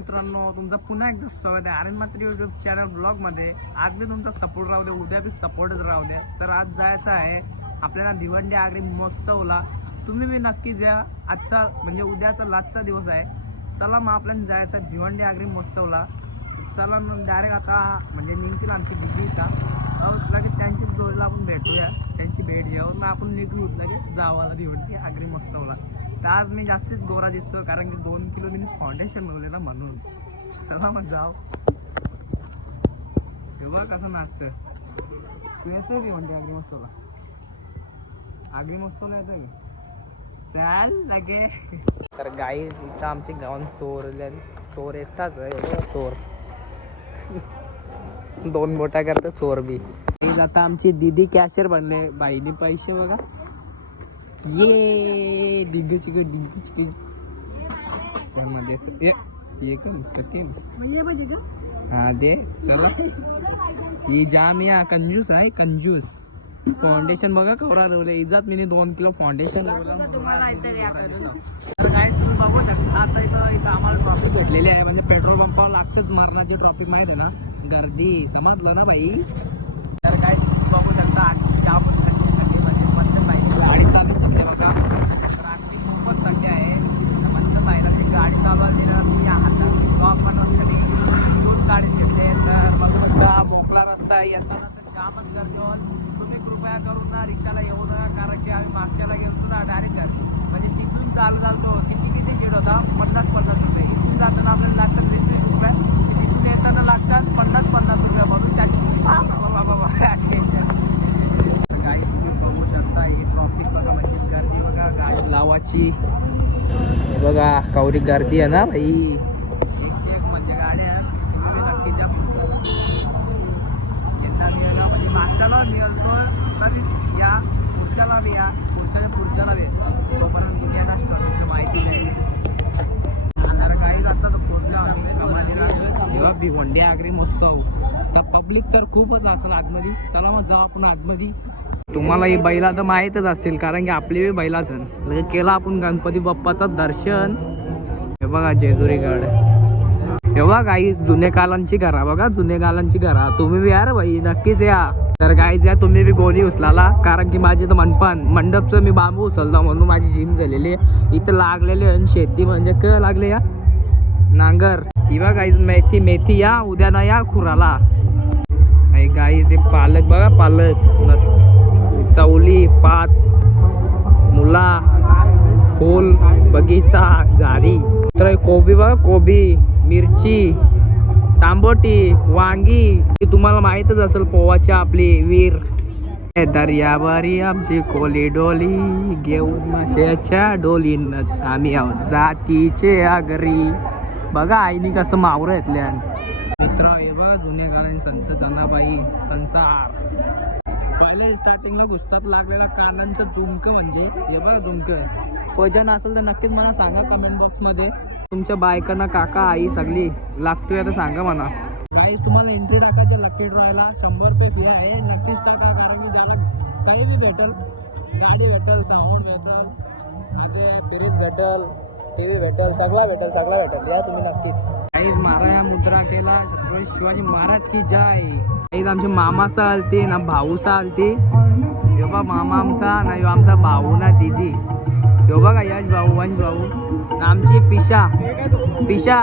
मित्रांनो, तुमचं पुन्हा एकदा स्वागत आहे आर्यन मात्र यूट्यूब चॅनल ब्लॉगमध्ये. आज मी तुमचा सपोर्ट राहू द्या, उद्या बी सपोर्टच राहू द्या. तर आज जायचं आहे आपल्याला भिवंडी आगरी महोत्सवला. तुम्ही मी नक्कीच या. आजचा म्हणजे उद्याचा लास्टचा दिवस आहे. चला मग आपल्याला जायचं आहे भिवंडी आगरी महोत्सवला. चला मग डायरेक्ट आता म्हणजे निघतील आमची दिदीचा लगेच त्यांची जोडला आपण भेटूया, त्यांची भेट घेऊन मग आपण निघू लगेच जावाला भिवंडी आगरी महोत्सवला. तर आज मी जास्तीच गोरा दिसतो कारण की 2 किलो मी फाउंडेशन लावले ना म्हणून. चला मग जाऊ. तेव्हा कसं नाचतं तू येतोय की म्हणते आगरी महोत्सवला? आगरी महोत्सवला येतोय चाल लगे. तर गाई इथं आमचे गावात चोर एकटाच आहे चोर. 2 बोटा करते चोर बी. आता आमची दीदी कॅशियर बनले. बाईने पैसे बघा ये डिग्गी चिकन हा दे. चला ही जाम या कंजूस आहे कंजूस. फाउंडेशन बघा कवरा लावले इजात मी 2 किलो फाउंडेशन बघू शकता. आता इथं आम्हाला ट्रॉफिक भेटलेली आहे म्हणजे पेट्रोल पंपावर लागतंच मारण्याची ट्रॉफिक माहित आहे ना. गर्दी समजलं ना बाई. तर काय बघू शकता आजची जाम गाडी चालू शकते बघा. तर आजची खूपच थंडी आहे. बंद पाहिला ते गाडी चालवायला दिलं तुम्ही हातात तो आपण कधी 2 गाडी घेतले. तर बघू शकता मोकळा रस्ता येताना तर जामच गर्दी होत. तुम्ही कृपया करून ना रिक्षाला येऊ नका कारण की आम्ही मागच्याला गेलो ना डायरेक्ट घर म्हणजे तिथून चालतो. किती सीट होता 50-50 रुपये. इथून जाताना आपल्याला लागतात 20-20 रुपये. तिथून येताना लागतात 50-50 रुपये म्हणून त्याची काही तुम्ही बघू शकता. ही ट्रॉफिक बघा म्हणजे गर्दी बघा गाडी लावायची बघा कवरी गर्दी आहे ना भाई. 101 म्हणजे गाड्या तुम्ही नक्कीच या. यंदा मिळालं म्हणजे मागच्याला मिळतो तर या पुढच्याला बी या पुढच्याला बी तोपर्यंत तुम्ही येणार ट्रॉफिकची माहिती नाही. तर काही जाता तो पोचला भिवंडी आगरी महोत्सव. तर पब्लिक तर खूपच असेल आतमध्ये. चला मग जाऊ आपण आतमध्ये. तुम्हाला ही बैला तर माहीतच असतील कारण की आपली बी बैलाच म्हणजे केला आपण गणपती बाप्पाचं दर्शन. हे बघा जेजुरीगड. हे बघा काही जुने कालांची घरा बघा जुने कालांची घरा. तुम्ही बी यार भाई नक्कीच या. तर गाईज या तुम्ही बी गोली उचलाला कारण की माझी तर मंडपचं मी बांबू उचलतो म्हणून माझी जिम झालेली आहे. इथं लागलेली आहे शेती म्हणजे क लागले या नांगर. ही बघा गाईज मेथी या उद्या ना या खुराला. गाई ते पालक बघा पालक चवली पात मुला फूल बगीचा झाडी. तर कोबी बघा कोबी मिरची तांबोटी वांगी. तुम्हाला माहीतच असेल पोवाची आपली वीर. दर्यावरी आमची कोली डोली घेऊन माशाच्या डोलीनं आम्ही आहोत जातीचे आगरी. बघा आईनी कसं मावरं घेतल्या. मित्र हे बघा जुन्या काळाने संत जनाबाई संसार. पहिले स्टार्टिंगला घुसतात लागलेला कानांचं झुमक म्हणजे हे बघा झुमक. वजन असेल तर नक्कीच मला सांगा कमेंट बॉक्समध्ये. तुमच्या बायकांना काका आई सगळी लागतोय तर सांगा म्हणा. काही तुम्हाला एंट्री टाकायच्या लकी ड्रॉयला 100 रुपये फी आहे. नक्कीच टाका कारण की ज्याला काही बी भेटेल गाडी भेटेल सामान भेटेल माझे फ्रीज भेटेल TV भेटेल सगळा भेटेल या तुम्ही नक्कीच. काहीच मारा या मुद्रा केला छत्रपती शिवाजी महाराज की जय. काहीच आमचे मामा चालते ना भाऊ चालते. यो बा मामा आमचा ना यो आमचा भाऊ ना दिदी. यो बघा यश भाऊ वंश भाऊ ना आमची पिशा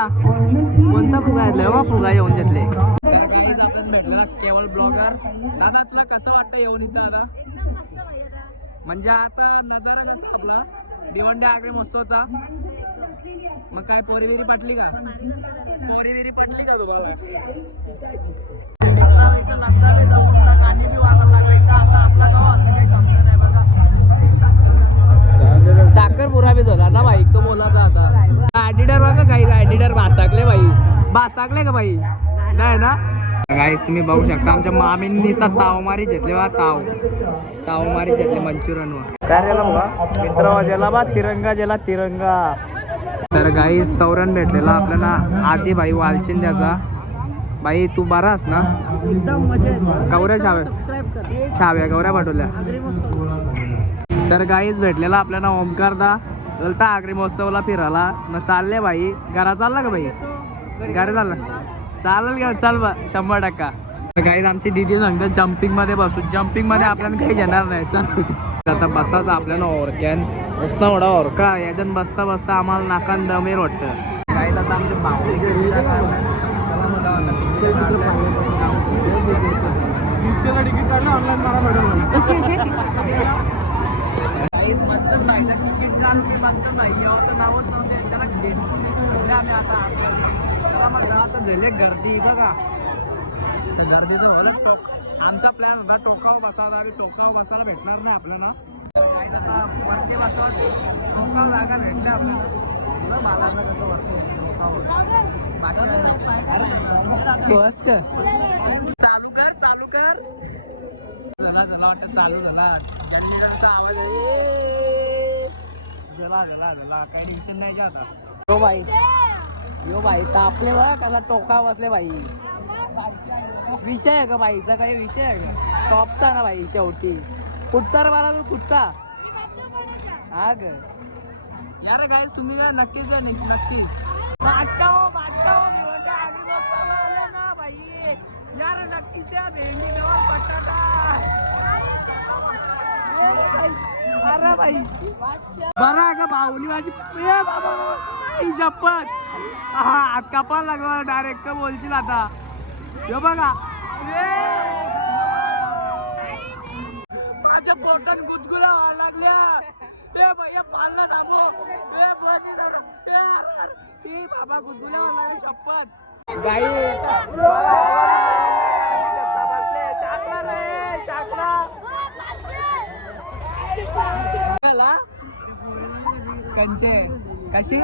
कोणता फुगा घेतलाय बा फुगा येऊन घेतले. तर काहीच आपण भेटलेला केवळ ब्लॉगर. दादा तुला कसं वाटतं येऊन इथं आता म्हणजे आता नजारा कसा आपला भिवंडी आगरी महोत्सवचा. मग काय पोरी बिरी पटली का तुम्हाला? साखरपुरा बी झाला ना भाई तो बोलायचा आता. ऍडिडर बघा काही ऍडिडर भासाकले का भाई नाही ना. काही तुम्ही बघू शकता आमच्या मामींनी नुसता तावमारी घेतले बा तावमारी घेतले मंचुरियन वर. काय रेला बघा मित्र ज्याला बा तिरंगा. तर काही तवरण भेटलेला आपल्याला आधी भाई वालशिंद्याचा. भाई तू बरास ना गौऱ्या छाव्या गौऱ्या पाठवल्या. तर काहीच भेटलेला आपल्याला ओमकारदा चलता आगरी महोत्सवला फिरायला न चालले भाई. घरा चालला का भाई घरी झालं चालेल घ्या चल बा 100%. काही आमची दिदी सांगतात जम्पिंग मध्ये बसू. जम्पिंग मध्ये आपल्याला काही येणार नाही. चल आता बसायचं आपल्याला ओरक्यान बसता एवढा ओरका याच्यात बसता बसता आम्हाला नाकान दमेर वाटतं. काही आता आमचे बापरे तिकीट काढलं ऑनलाईन मला मतदान पाहिजे तिकीट काढून मी मतदान पाहिजे तर नावच नव्हते त्याला घेतले आम्ही आता त्याला मग आता झाले गर्दी बघा. गर्दीचं होतं आमचा प्लॅन होता टोकावर बसायला आणि टोकावर बसायला भेटणार नाही आपल्याला. काय आता वरती बसावं टोकावर जागा भेटल्या आपल्याला. बालाला कसं वरती टोकावर चालू कर चालू कर झाला झाला वाटत चालू झाला. जनरेटरचा आवाज झाला झाला झाला काही टेन्शन नाही आता. यो बाई तापले बघा त्याला टोका बसले बाई. विषय आहे का बाईचा काही विषय आहे का टॉपचा ना बाई शेवटी कुठचा रे मला कुठचा हा ग यार काय तुम्ही काय नक्कीच नक्की यार नक्कीच भेंडी गव्हात बटाटा अरे बाई बरं का बाहुली माझी बाबा शपथ हा कपाल लागला डायरेक्ट का बोलशील आता. यो बघा माझ्या पोटात गुदगुला व्हायला लागल्या. ए भैया पालना थांबो ए बाबा गुदगुला व्हायला लागले शपथ गाई चाकला रे चाकला कंचे कशी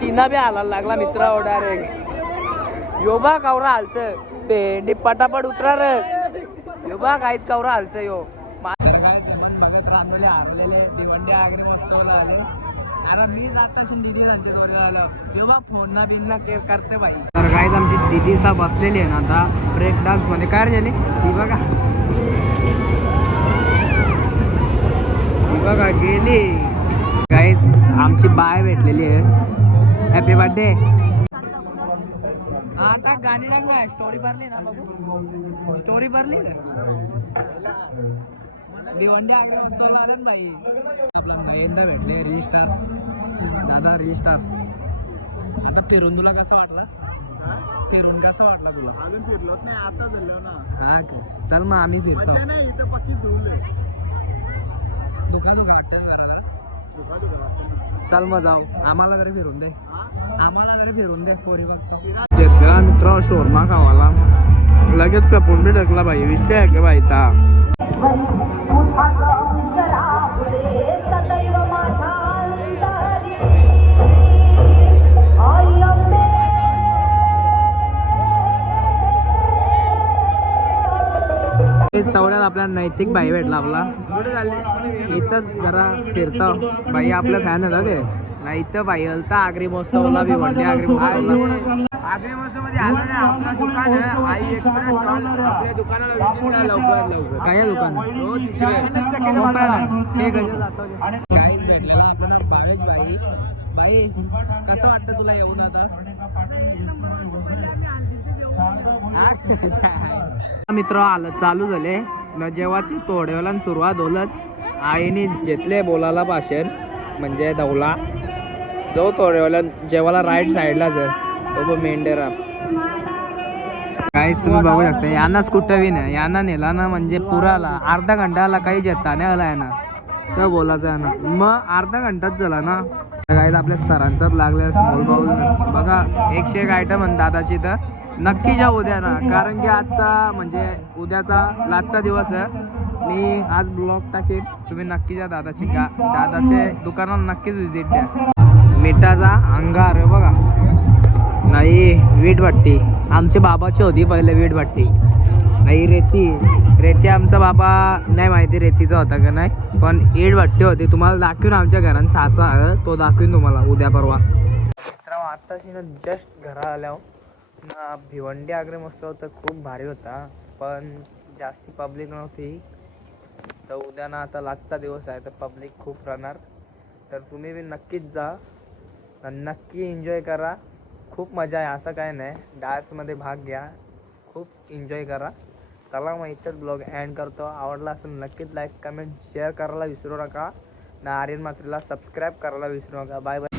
चिना बी आला लागला मित्र डायरेक्ट योबा कवरा आलत भेंडी पटापट उतरा रे योबा काहीच कवरा आलत यो रांगोली हरवलेले भिवंडी आगरी मस्त आले. अरे मी जात असेल दिदी त्यांच्या घरी आलं तेव्हा फोनला बिनला केअर करते बाई. तर गाईज आमची दिदी सा बसलेली आहे ना आता ब्रेक डान्स मध्ये काय झाली ती बघा गेली. गाईज आमची बाय भेटलेली आहे हॅपी बर्थडे. आता गाणी टाक स्टोरी भरली ना बघू स्टोरी भरली भिवंडी आग्रा वस्तूला आल्या ना बाई. आपला नयनदा भेटले रील स्टार दादा रील स्टार. आता फिरून तुला कसं वाटला फिरून कसं वाटला तुला. अजून फिरलोच नाही आता झालं ना. हा का चल मग आम्ही फिरतो दुकान घाट बरोबर चल मग जाऊ आम्हाला घरी फिरून दे आम्हाला घरी फिरून दे पोरी बघ मित्र शोरमा खावाला लगेच कपून बी टाकला बाई विषय आहे का बाईचा. तेवढ्यात आपल्याला नैतिक बाई भेटला आपला इथं जरा फिरता बाई आपलं फॅन होता ते नाही इथं बाई हलता आगरी महोत्सवला भिवंडी आगरी महोत्सवला. आगरी महोत्सव मध्ये आलो ना आपलं दुकान आहे आई आपल्या दुकानाला लवकर काय दुकान काहीच भेटलेला आपल्याला बावेश बाई बाई कसं वाटतं तुला येऊन आता. मित्र आलं चालू झाले न जेव्हाची थोड्या सुरुवात होलच आईने घेतले बोलायला भाषण म्हणजे दौला जो थोड्या वेळा जेव्हाला राईट साईडलाच आहे तो मेंढेरा. काहीच तुम्ही बघू शकता यांनाच कुठं बी नाही यांना नेला ना म्हणजे पुराला अर्धा घंटाला काही जेता नाही आला ना तर बोलायचं आहे ना मग अर्धा घंटाच झाला ना. काही आपल्या सरांचाच लागले स्मॉल बाउल बघा 101 आयटम आणि दादाची तर नक्की जा उद्या ना कारण की आजचा म्हणजे उद्याचा लास्टचा दिवस आहे. मी आज ब्लॉग टाकेन तुम्ही नक्की जा दादाची दादाचे दुकानाला नक्कीच व्हिजिट द्या. मिठाचा अंगार बघा नाही वीट भट्टी आमच्या बाबाची होती पहिले वीट भट्टी आई रेती आमचा बाबा नाही माहिती रेतीचा होता का नाही, पण एड वाटते होते. तुम्हाला दाखवून आमच्या घरात सासा तो दाखवीन तुम्हाला उद्या परवा. मित्रांनो आत्ताशी ना जस्ट घरा आल्यावर ना भिवंडी आग्रे महोत्सव तर खूप भारी होता, पण जास्ती पब्लिक नव्हती. तर उद्या ना आता लास्टचा दिवस आहे तर पब्लिक खूप राहणार. तर तुम्ही बी नक्कीच जा, नक्की एन्जॉय करा. खूप मजा आहे, असं काय नाही. डान्समध्ये भाग घ्या, खूप एन्जॉय करा. चला मग इथंच ब्लॉग एंड करतो. आवडला असेल नक्कीच लाईक कमेंट शेअर करायला विसरू नका. ना आर्यन मात्रेला सबस्क्राईब करायला विसरू नका. Bye bye.